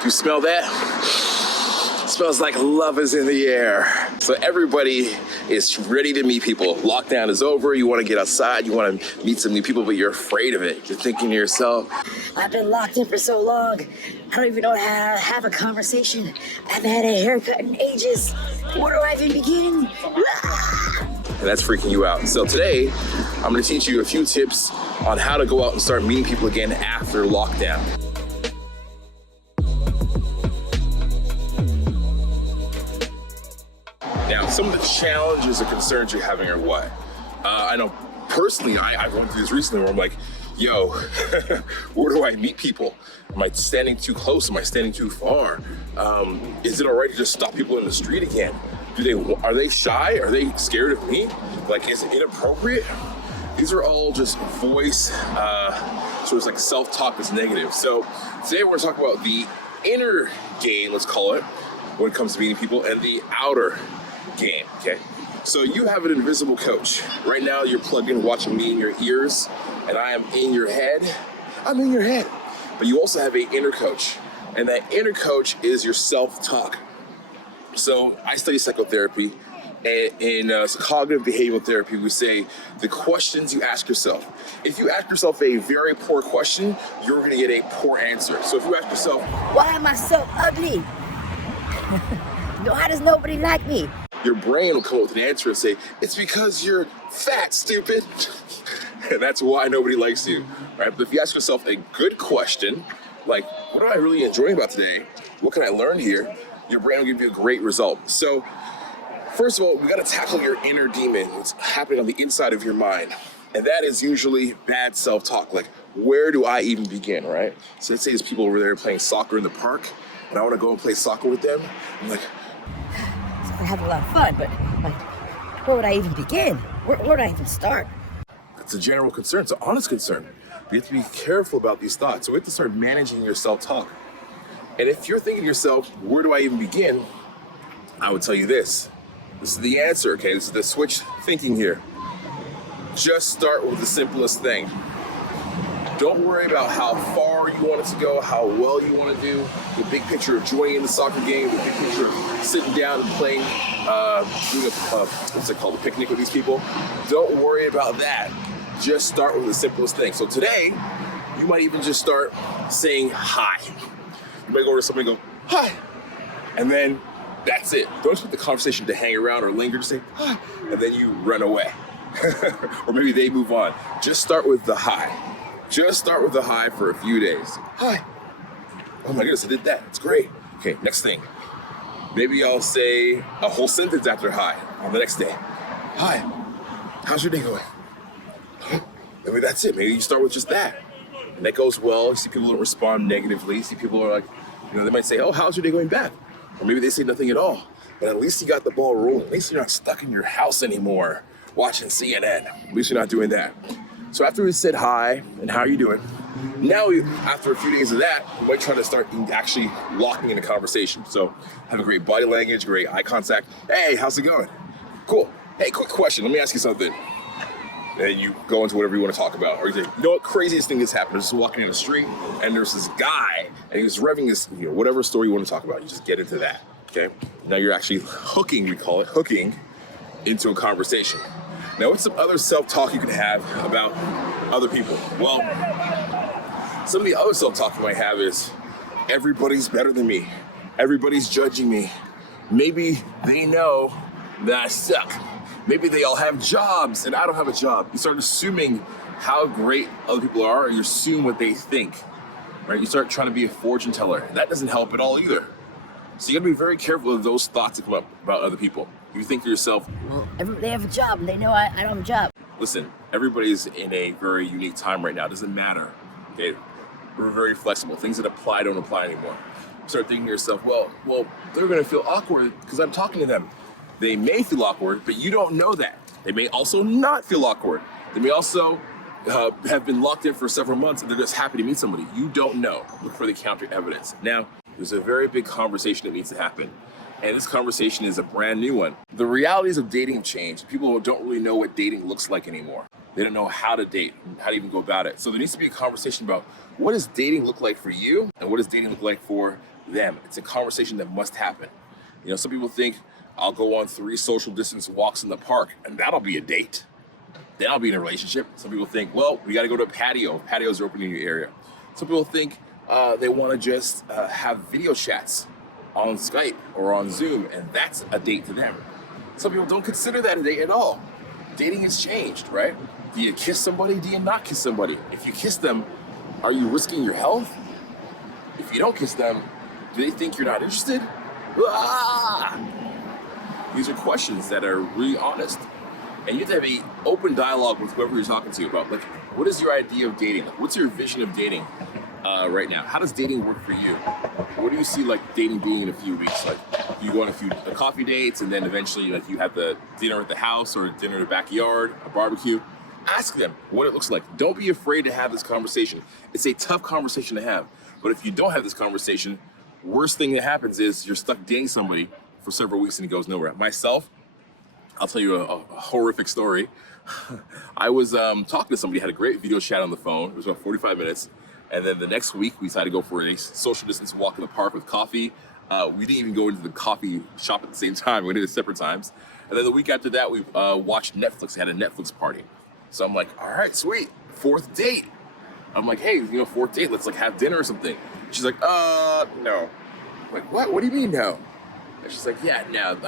Do you smell that? Smells like love is in the air. So everybody is ready to meet people. Lockdown is over. You want to get outside. You want to meet some new people, but you're afraid of it. You're thinking to yourself, I've been locked in for so long. I don't even know how to have a conversation. I haven't had a haircut in ages. Where do I even begin? and that's freaking you out. So today, I'm going to teach you a few tips on how to go out and start meeting people again after lockdown. Now, some of the challenges or concerns you're having are what? I know personally, I've gone through this recently where I'm like, yo, where do I meet people? Am I standing too close? Am I standing too far? Is it all right to just stop people in the street again? Are they shy? Are they scared of me? Like, is it inappropriate? These are all just voice, sort of like self-talk that's negative. So today we're gonna talk about the inner game, let's call it, when it comes to meeting people, and the outer game, okay? So you have an invisible coach. Right now you're plugged in watching me in your ears, and I am in your head. I'm in your head. But you also have an inner coach, and that inner coach is your self-talk. So I study psychotherapy, and in cognitive behavioral therapy, we say the questions you ask yourself. If you ask yourself a very poor question, you're gonna get a poor answer. So if you ask yourself, why am I so ugly? Why does nobody like me? Your brain will come up with an answer and say, it's because you're fat, stupid. And that's why nobody likes you, right? But if you ask yourself a good question, like, what am I really enjoying about today? What can I learn here? Your brain will give you a great result. So, first of all, we gotta tackle your inner demon, what's happening on the inside of your mind. And that is usually bad self-talk. Like, where do I even begin, right? So let's say there's people over there playing soccer in the park, and I wanna go and play soccer with them. I'm like, We're having a lot of fun, but like, where would I even begin? Where would I even start? it's a general concern, it's an honest concern. You have to be careful about these thoughts. So we have to start managing your self-talk. And if you're thinking to yourself, where do I even begin? I would tell you this. This is the answer, okay? This is the switch thinking here. Just start with the simplest thing. Don't worry about how far you want it to go, how well you want to do, the big picture of joining the soccer game, the big picture of sitting down and playing, doing what's it called, a picnic with these people. Don't worry about that. Just start with the simplest thing. So today, you might even just start saying hi. You might go to somebody and go, hi. And then that's it. Don't expect the conversation to hang around or linger, just say hi, and then you run away. Or maybe they move on. Just start with the hi. Just start with the hi for a few days. Hi. Oh my goodness, I did that. It's great. Okay, next thing. Maybe I'll say a whole sentence after hi on the next day. Hi, how's your day going? Maybe that's it. Maybe you start with just that. And that goes well. You see people don't respond negatively. You see people are like, they might say, oh, how's your day going back? Or maybe they say nothing at all. But at least you got the ball rolling. At least you're not stuck in your house anymore watching CNN. At least you're not doing that. So after we said hi and how are you doing, now after a few days of that, we might try to start actually locking in a conversation. So have a great body language, great eye contact. Hey, how's it going? Cool. Hey, quick question. Let me ask you something. And you go into whatever you want to talk about. Or you say, you know what, craziest thing that's happened? I was just walking in the street and there's this guy and he was revving this, whatever story you want to talk about, you just get into that, okay? Now you're actually hooking, we call it, hooking into a conversation. Now what's some other self-talk you can have about other people? Well, some of the other self-talk you might have is, everybody's better than me. Everybody's judging me. Maybe they know that I suck. Maybe they all have jobs and I don't have a job. You start assuming how great other people are, and you assume what they think, right? You start trying to be a fortune teller. That doesn't help at all either. So you gotta be very careful of those thoughts that come up about other people. You think to yourself, well, they have a job and they know I don't have a job. Listen, everybody's in a very unique time right now. It doesn't matter, okay? We're very flexible. Things that apply don't apply anymore. You start thinking to yourself, well, they're gonna feel awkward because I'm talking to them. They may feel awkward, but you don't know that. They may also not feel awkward. They may also have been locked in for several months and they're just happy to meet somebody. You don't know. Look for the counter evidence. Now, there's a very big conversation that needs to happen. And this conversation is a brand new one. The realities of dating have changed. People don't really know what dating looks like anymore. They don't know how to date, how to even go about it. So there needs to be a conversation about what does dating look like for you and what does dating look like for them. It's a conversation that must happen. You know, some people think I'll go on 3 social distance walks in the park and that'll be a date. Then I'll be in a relationship. Some people think, well, we got to go to a patio. Patios are open in your area. Some people think they want to just have video chats on Skype or on Zoom, and that's a date to them. Some people don't consider that a date at all. Dating has changed, right? Do you kiss somebody? Do you not kiss somebody? If you kiss them, are you risking your health? If you don't kiss them, do they think you're not interested? Ah! These are questions that are really honest. And you have to have an open dialogue with whoever you're talking to about, like, what is your idea of dating? Like, what's your vision of dating right now? How does dating work for you? What do you see like dating being in a few weeks? Like, you go on a few coffee dates, and then eventually, like, you have the dinner at the house or dinner in the backyard, a barbecue. Ask them what it looks like. Don't be afraid to have this conversation. It's a tough conversation to have. But if you don't have this conversation, worst thing that happens is you're stuck dating somebody for several weeks and it goes nowhere. Myself, I'll tell you a horrific story. I was talking to somebody, had a great video chat on the phone. It was about 45 minutes. And then the next week, we decided to go for a social distance walk in the park with coffee. We didn't even go into the coffee shop at the same time. We did it separate times. And then the week after that, we watched Netflix. We had a Netflix party. So I'm like, all right, sweet, 4th date. I'm like, hey, 4th date, let's like have dinner or something. She's like, no. I'm like, what? What do you mean no? And she's like, yeah, no,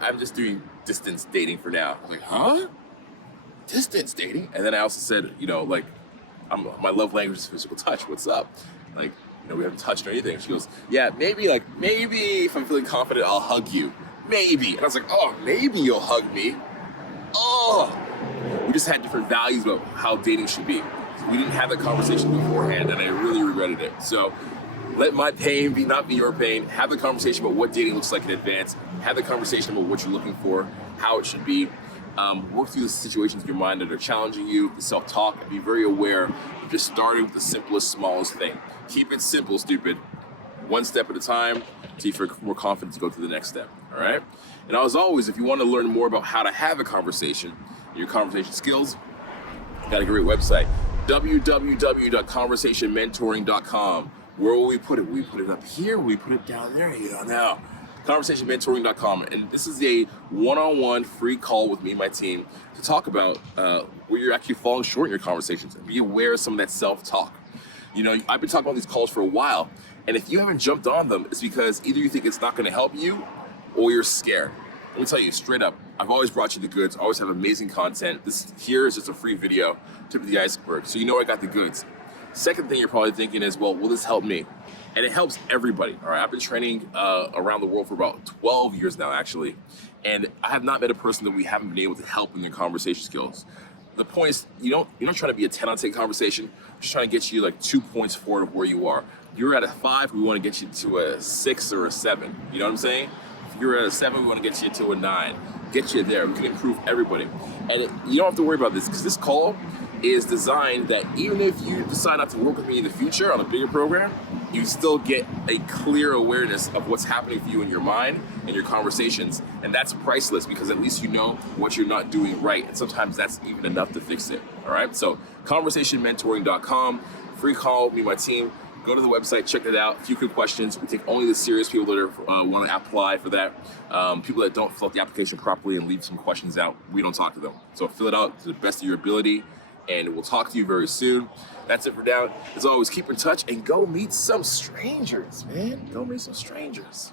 I'm just doing distance dating for now. I'm like, huh? Distance dating? And then I also said, like, my love language is physical touch. What's up? Like, we haven't touched or anything. She goes, yeah, maybe if I'm feeling confident, I'll hug you. Maybe. And I was like, oh, maybe you'll hug me. Oh. We just had different values about how dating should be. We didn't have that conversation beforehand, and I really regretted it. So let my pain not be your pain. Have the conversation about what dating looks like in advance. Have the conversation about what you're looking for, how it should be. Work through the situations of your mind that are challenging you, the self-talk, and be very aware of just starting with the simplest, smallest thing. Keep it simple, stupid. One step at a time, so you feel more confident to go to the next step, all right? And as always, if you want to learn more about how to have a conversation, your conversation skills, got a great website, www.conversationmentoring.com. Where will we put it? We put it up here, we put it down there, now. Conversationmentoring.com, and this is a one-on-one free call with me and my team to talk about where you're actually falling short in your conversations and be aware of some of that self-talk. I've been talking about these calls for a while, and if you haven't jumped on them, it's because either you think it's not going to help you or you're scared. Let me tell you straight up, I've always brought you the goods, always have amazing content. This here is just a free video, tip of the iceberg, so I got the goods. Second thing you're probably thinking is, well, will this help me? And it helps everybody, all right? I've been training around the world for about 12 years now, actually, and I have not met a person that we haven't been able to help in their conversation skills. The point is, you're not trying to be a 10 on 10 conversation, just trying to get you like 2 points forward of where you are. You're at a 5, we want to get you to a 6 or a 7, you know what I'm saying? If you're at a 7, we want to get you to a 9, get you there. We can improve everybody. And you don't have to worry about this, because this call is designed that even if you decide not to work with me in the future on a bigger program, you still get a clear awareness of what's happening for you in your mind and your conversations. And that's priceless, because at least you know what you're not doing right. And sometimes that's even enough to fix it. All right. So conversationmentoring.com, free call, me and my team. Go to the website, check it out. A few quick questions. We take only the serious people that want to apply for that. People that don't fill out the application properly and leave some questions out, we don't talk to them. So fill it out to the best of your ability, and we'll talk to you very soon. That's it for now. As always, keep in touch and go meet some strangers, man. Go meet some strangers.